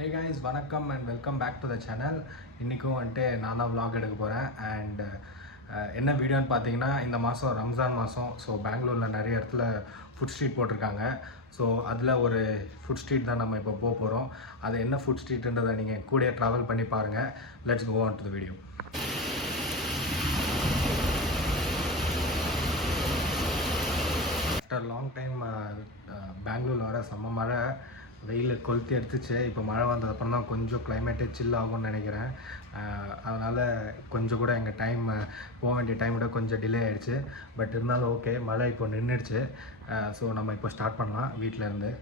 Hey guys, வணக்கம் and welcome back to the channel. இன்னைக்கும் வந்துட்டு நான் தான் vlog எடுக்க போகிறேன். அண்ட் என்ன வீடியோன்னு பார்த்தீங்கன்னா, இந்த மாதம் ரம்ஜான் மாதம். ஸோ பெங்களூரில் நிறைய இடத்துல ஃபுட் ஸ்ட்ரீட் போட்டிருக்காங்க. ஸோ அதில் ஒரு ஃபுட் ஸ்ட்ரீட் தான் நம்ம இப்போ போக போகிறோம். அது என்ன ஃபுட் ஸ்ட்ரீட்ன்றதை நீங்கள் கூட ட்ராவல் பண்ணி பாருங்கள். Let's go on to the video. After long time பெங்களூரில் வர செம்ம மழை, வெயில் கொளுத்தி எடுத்துச்சு. இப்போ மழை வந்ததுக்கப்புறம் தான் கொஞ்சம் கிளைமேட்டே சில் ஆகும்னு நினைக்கிறேன். அதனால் கொஞ்சம் கூட எங்கள் டைம் போக வேண்டிய டைம் விட கொஞ்சம் டிலே ஆகிடுச்சு. பட் இருந்தாலும் ஓகே, மழை இப்போ நின்றுடுச்சு. ஸோ நம்ம இப்போ ஸ்டார்ட் பண்ணலாம் வீட்டிலேருந்து.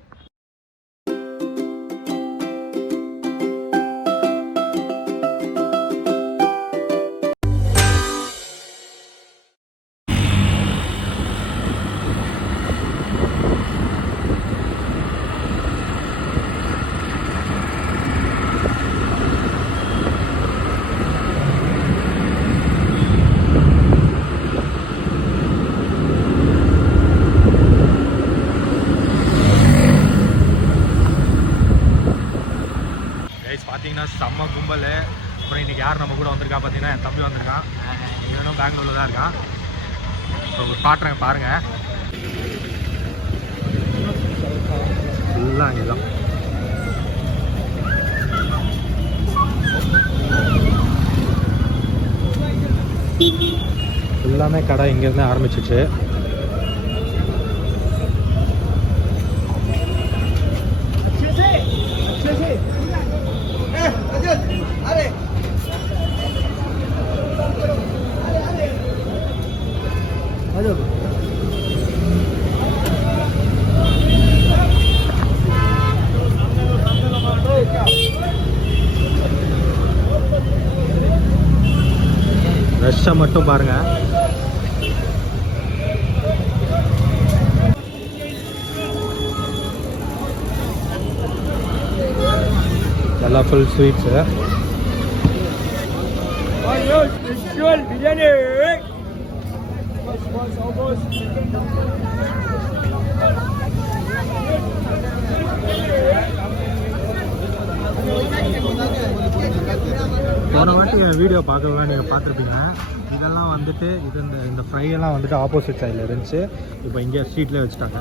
பார்த்தீங்கன்னா செம்ம கும்பல். அப்புறம் இன்றைக்கி யார் நம்ம கூட வந்திருக்கா பார்த்தீங்கன்னா, என் தம்பி வந்திருக்கான். இவனும் பெங்களூரில் தான் இருக்கான். ஸோ காட்டுறேன் பாருங்கள். ஃபுல்லாக அங்கே தான் எல்லாமே கடை இங்கேருந்து ஆரம்பிச்சிச்சு. ரஷ்ஷை மட்டும் பாருங்க. எல்லாம் ஃபுல் ஸ்வீட்ஸு. பிரியாணி போன வாட்டி என் வீடியோ பார்க்கலாம், நீங்கள் பார்த்துருப்பீங்க. இதெல்லாம் வந்துட்டு இந்த ஃப்ரையெல்லாம் வந்துட்டு ஆப்போசிட் சைடில் இருந்துச்சு. இப்போ இங்கே ஸ்ட்ரீட்லேயே வச்சுட்டாங்க.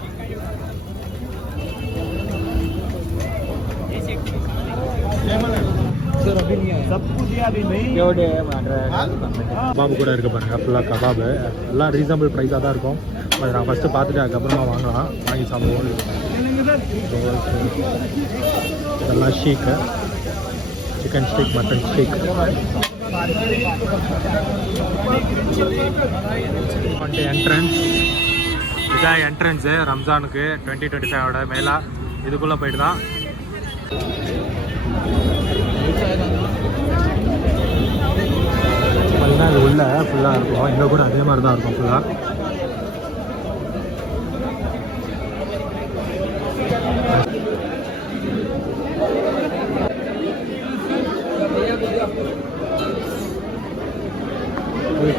கபாபு கூட இருக்க பாருங்க, ஃபுல்லாக கபாபு எல்லாம் ரீசனபிள் ப்ரைஸாக தான் இருக்கும். அது நான் ஃபஸ்ட்டு பார்த்துட்டு அதுக்கப்புறமா வாங்கலாம், வாங்கி சாப்பிடுவோம். இதெல்லாம் ஷீக்கு, சிக்கன் ஸ்டீக், மட்டன் ஸ்டீக். வந்துட்டு என்ட்ரன்ஸ், இதான் என்ட்ரன்ஸு ரம்ஜானுக்கு 2025 மேலே. இதுக்குள்ளே போயிட்டு தான் பார்த்தீங்கன்னா இது உள்ளே ஃபுல்லாக இருக்கும். இங்கே கூட அதே மாதிரி தான் இருக்கும் ஃபுல்லாக.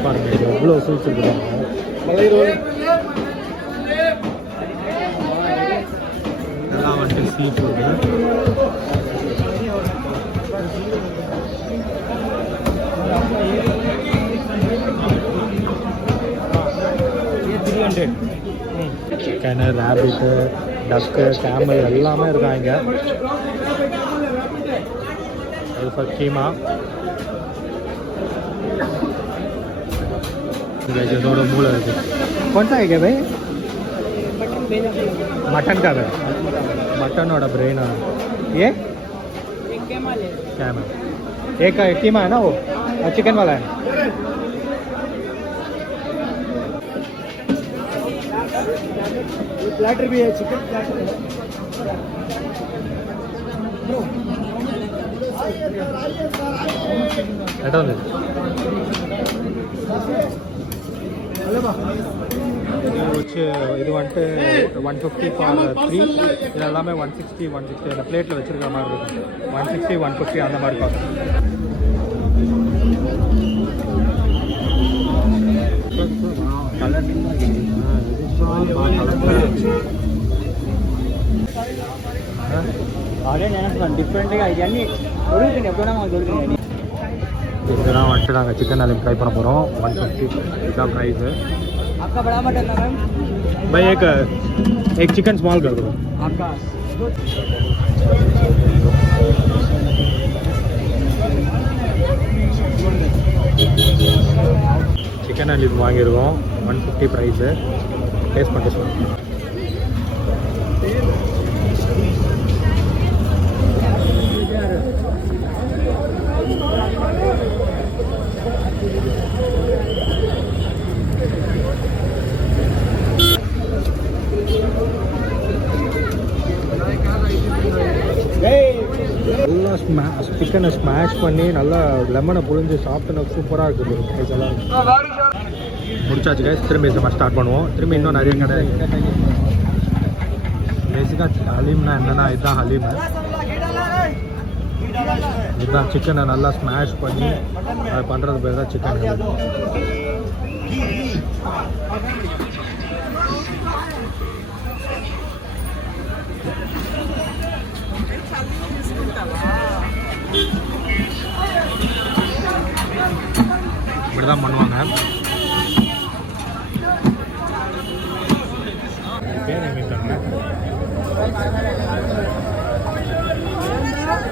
பாருங்க எவ்வளோ ஸ்வீட்ஸ் இருக்குறாங்க. எல்லாம் வந்துட்டு சீ ஃபுட்டு. சிக்கனு, ரேபிட்டு, டக்கு, கேமல் எல்லாமே இருக்காங்க. அது ஃபார் கீமா. இதோட மூளை இருக்கு. कौन सा है क्या भाई? मटन का है, मटन और ब्रेन है ये कैमल. एक कीमा है ना, वो चिकन वाला है. प्लेटर भी है, चिकन प्लेटर है. இது வந்துட்டு 150 ஃபார் 3. இது எல்லாமே 160 அந்த பிளேட்டில் வச்சுருக்கிற மாதிரி இருக்கும். 160 150 அந்த மாதிரி பார்க்கும். Colour Huh? అదే నేను డిఫరెంట్గా ఇవన్నీ దొరుకుతుంది ఎప్పుడైనా మాకు దొరుకుతుంది. இதெல்லாம் வந்துட்டு நாங்கள் சிக்கன் அலிம் ட்ரை பண்ண போகிறோம். 150 இதுதான் ப்ரைஸு. आपका बड़ा मटन था मैम? भाई एक चिकन स्मॉल कर दो आपका சிக்கன் அலிம் வாங்கியிருக்கோம். 150 ப்ரைஸு. டேஸ்ட் பண்ணிட்டு சொல்லுங்கள். நல்லா சிக்கனை ஸ்மாஷ் பண்ணி நல்லா லெமனை புழிஞ்சு சாப்பிட்டுனா சூப்பராக இருக்குது. ப்ரைஸ் எல்லாம் முடிச்சாச்சு கைஸ். திரும்பி ஸ்டார்ட் பண்ணுவோம். திரும்பி இன்னும் நிறைய கடை. பேசிக்காக ஹலீம்னா என்னென்னா இதுதான் ஹலீமு. இதுதான் சிக்கனை நல்லா ஸ்மாஷ் பண்ணி அது பண்ணுறது பேர் தான் சிக்கன் ஹலீம். இப்படி தான் பண்ணுவாங்க.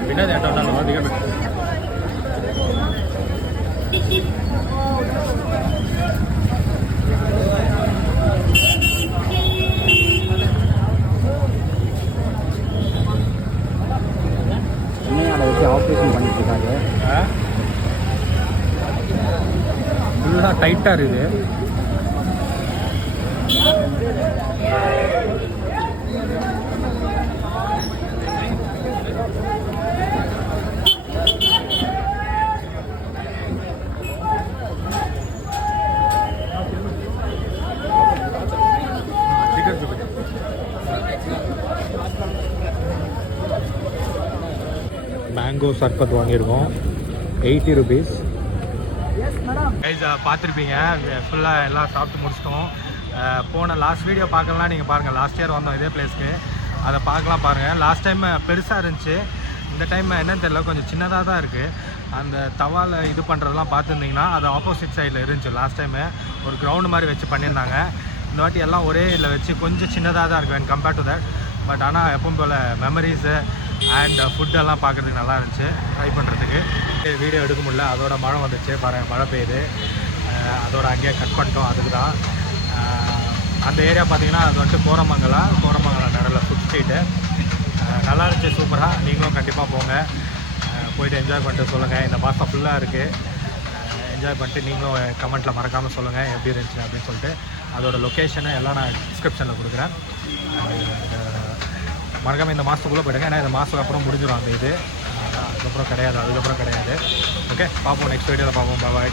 பின்னாடி அதை வச்சு ஆப்ரேஷன் பண்ணிட்டு இருக்காங்க. ஃபுல்லாக டைட்டாக இருக்குது. மேங்கோ சர்பத் வாங்கியிருக்கோம். 80 rupees. கைஸ் பார்த்துருப்பீங்க. ஃபுல்லாக எல்லாம் சாப்பிட்டு முடிச்சிட்டோம். போன லாஸ்ட் வீடியோ பார்க்கலாம். நீங்கள் பாருங்கள், லாஸ்ட் இயர் வந்தோம் இதே பிளேஸ்க்கு. அதை பார்க்கலாம் பாருங்கள். லாஸ்ட் டைம் பெருசாக இருந்துச்சு. இந்த டைம் என்னன்னு தெரியல, கொஞ்சம் சின்னதாக தான் இருக்குது. அந்த தவால இது பண்ணுறதெல்லாம் பார்த்துருந்தீங்கன்னா அது ஆப்போசிட் சைடில் இருந்துச்சு. லாஸ்ட் டைமு ஒரு கிரவுண்டு மாதிரி வச்சு பண்ணியிருந்தாங்க. இந்த வாட்டி எல்லாம் ஒரே இதில் வச்சு கொஞ்சம் சின்னதாக தான் இருக்குது when compared to that. But ஆனால் எப்பவும் போல் மெமரிஸு அண்ட் ஃபுட்டெல்லாம் பார்க்குறதுக்கு நல்லா இருந்துச்சு. ட்ரை பண்ணுறதுக்கு வீடியோ எடுக்க முடியல. அதோட மழை வந்துச்சு பாருங்கள், மழை பெய்யுது. அதோட அங்கேயே கட் பண்ணிட்டோம். அதுக்கு தான் அந்த ஏரியா பார்த்தீங்கன்னா அது வந்துட்டு கோரமங்கலம் நடுவில் ஃபுட் ஸ்ட்ரீட்டு. நல்லா இருந்துச்சு, சூப்பராக. நீங்களும் கண்டிப்பாக போங்க, போயிட்டு என்ஜாய் பண்ணிட்டு சொல்லுங்கள். இந்த மாதம் ஃபுல்லாக இருக்குது. என்ஜாய் பண்ணிட்டு நீங்களும் கமெண்ட்டில் மறக்காமல் சொல்லுங்கள் எப்படி இருந்துச்சு அப்படின்னு சொல்லிட்டு. அதோட லொக்கேஷனை எல்லாம் நான் டிஸ்கிரிப்ஷனில் கொடுக்குறேன். மறக்காமல் இந்த மாதத்துக்குள்ளே போயிடுங்க. ஏன்னா இந்த மாதத்துக்கு அப்புறம் முடிஞ்சிடும் அந்த இது. அதுக்கப்புறம் கிடையாது. ஓகே, பார்ப்போம். நெக்ஸ்ட் வீடியோவில் பார்ப்போம். பாய்.